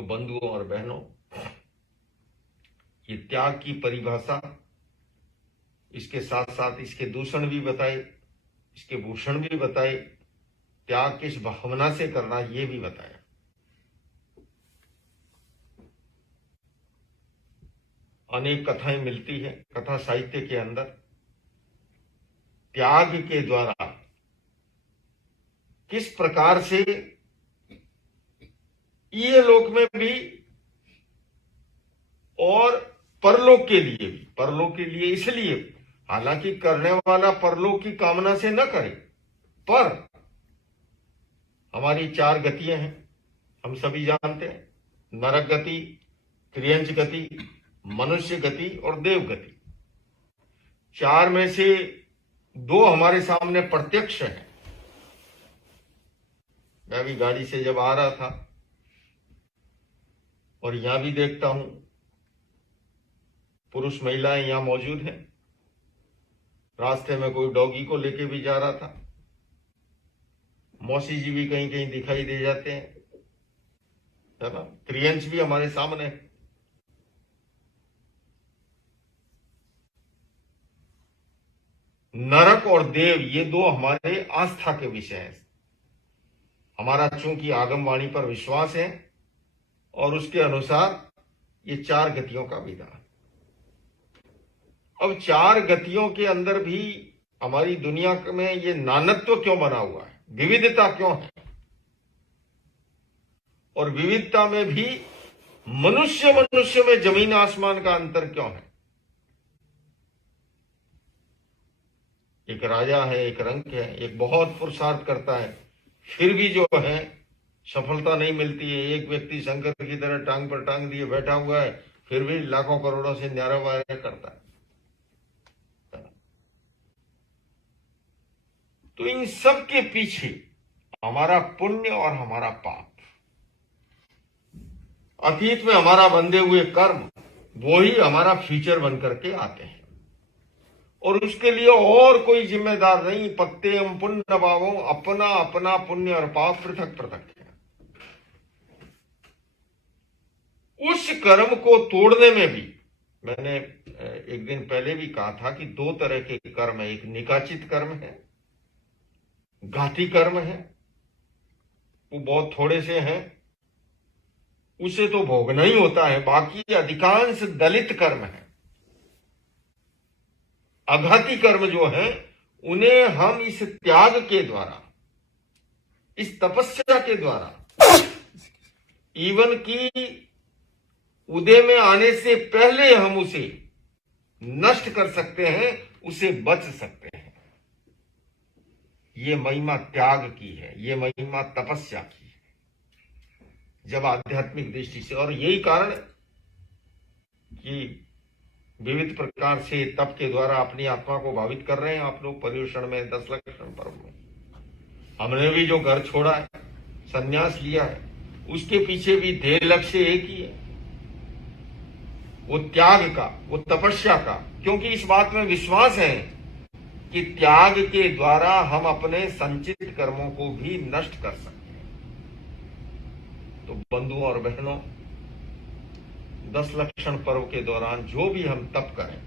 तो बंधुओं और बहनों, ये त्याग की परिभाषा, इसके साथ साथ इसके दूषण भी बताए, इसके भूषण भी बताए, त्याग किस भावना से करना ये भी बताया। अनेक कथाएं मिलती है कथा साहित्य के अंदर। त्याग के द्वारा किस प्रकार से ये लोक में भी और परलोक के लिए भी, परलोक के लिए इसलिए, हालांकि करने वाला परलोक की कामना से न करे, पर हमारी 4 गतियां हैं, हम सभी जानते हैं, नरक गति, त्रियंच गति, मनुष्य गति और देव गति। 4 में से 2 हमारे सामने प्रत्यक्ष है। मैं भी गाड़ी से जब आ रहा था और यहां भी देखता हूं पुरुष महिलाएं यहां मौजूद हैं। रास्ते में कोई डॉगी को लेके भी जा रहा था। मौसी जी भी कहीं कहीं दिखाई दे जाते हैं, है ना। त्रियंच भी हमारे सामने है। नरक और देव ये 2 हमारे आस्था के विषय हैं। हमारा चूंकि आगम वाणी पर विश्वास है और उसके अनुसार ये 4 गतियों का विधान। अब 4 गतियों के अंदर भी हमारी दुनिया में ये नानत्व क्यों बना हुआ है, विविधता क्यों है, और विविधता में भी मनुष्य में जमीन आसमान का अंतर क्यों है। एक राजा है, एक रंक है, एक बहुत पुरुषार्थ करता है, फिर भी जो है सफलता नहीं मिलती है। एक व्यक्ति शंकर की तरह टांग पर टांग दिए बैठा हुआ है, फिर भी लाखों करोड़ों से न्यारा वारा करता है। तो इन सब के पीछे हमारा पुण्य और हमारा पाप, अतीत में हमारा बंधे हुए कर्म, वो ही हमारा फ्यूचर बन करके आते हैं। और उसके लिए और कोई जिम्मेदार नहीं। पत्ते हम पुण्य भावों, अपना अपना पुण्य और पाप पृथक पृथक है। उस कर्म को तोड़ने में भी, मैंने एक दिन पहले भी कहा था कि 2 तरह के कर्म है। एक निकाचित कर्म है, घाती कर्म है, वो बहुत थोड़े से हैं, उसे तो भोगना ही होता है। बाकी अधिकांश दलित कर्म है। अघाती कर्म जो है उन्हें हम इस त्याग के द्वारा, इस तपस्या के द्वारा, इवन की उदय में आने से पहले हम उसे नष्ट कर सकते हैं, उसे बच सकते हैं। ये महिमा त्याग की है, ये महिमा तपस्या की है जब आध्यात्मिक दृष्टि से। और यही कारण कि विविध प्रकार से तप के द्वारा अपनी आत्मा को भावित कर रहे हैं आप लोग। पर्युषण में 10 लक्षण पर्व में हमने भी जो घर छोड़ा है, संन्यास लिया है, उसके पीछे भी ध्येय लक्ष्य एक ही है, वो त्याग का, वो तपस्या का। क्योंकि इस बात में विश्वास है कि त्याग के द्वारा हम अपने संचित कर्मों को भी नष्ट कर सकते हैं। तो बंधुओं और बहनों, 10 लक्षण पर्व के दौरान जो भी हम तप करें,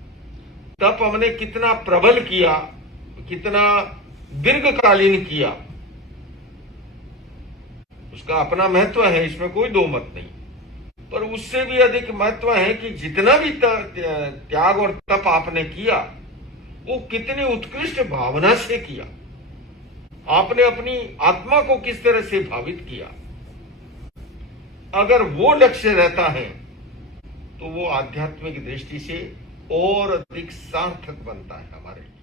तप हमने कितना प्रबल किया, कितना दीर्घकालीन किया, उसका अपना महत्व है, इसमें कोई 2 मत नहीं। पर उससे भी अधिक महत्व है कि जितना भी त्याग और तप आपने किया, वो कितनी उत्कृष्ट भावना से किया, आपने अपनी आत्मा को किस तरह से भावित किया। अगर वो लक्ष्य रहता है तो वो आध्यात्मिक दृष्टि से और अधिक सार्थक बनता है हमारे लिए।